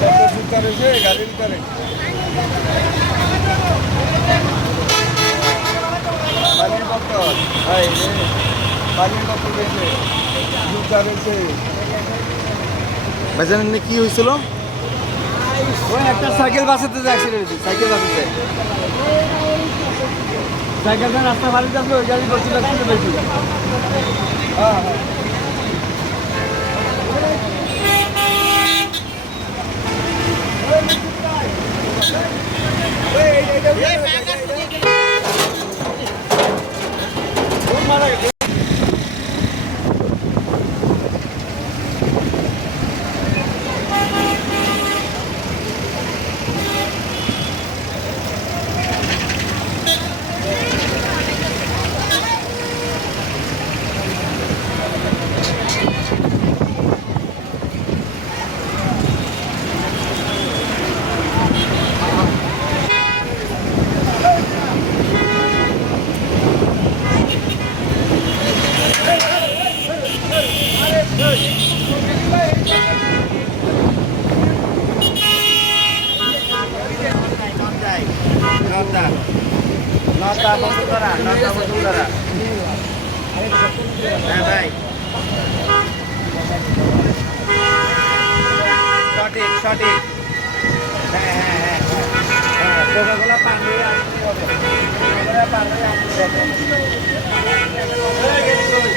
গাড়ির ভিতরে পানির বোতল পানির বোতল রয়েছে, জুতা রয়েছে। ভাইজান এমনি কি হয়েছিল? ওই একটা সাইকেল বাসাতে অ্যাক্সিডেন্ট হয়েছে, সাইকেল বাসাতে সাইকেলটা রাস্তা বাড়ি যাবে, ওই গাড়ি বসে লাগছিল বেশি। হ্যাঁ হ্যাঁ মারা গেছে। নটা বসুন্ধরা, নটা বসুন্ধরা। হ্যাঁ ভাই, সঠিক সঠিক। হ্যাঁ হ্যাঁ হ্যাঁ হ্যাঁ, কোকাকোলা পান দিয়ে আনতে হবে, কোকাকোলা পান দিয়ে আনতে হবে।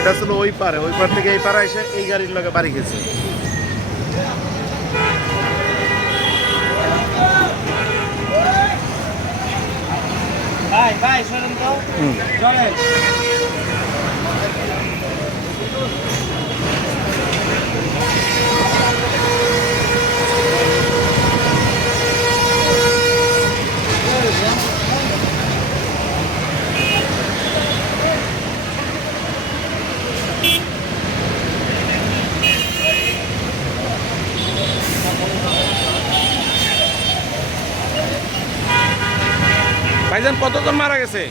এটা ছিল ওই পারে, ওই পার থেকে এই পারে এসে এই গাড়ির লগে বাড়ি গেছে। ভাই ভাই শোনেন তো, চলেন। ভাইজান কতজন মারা গেছে?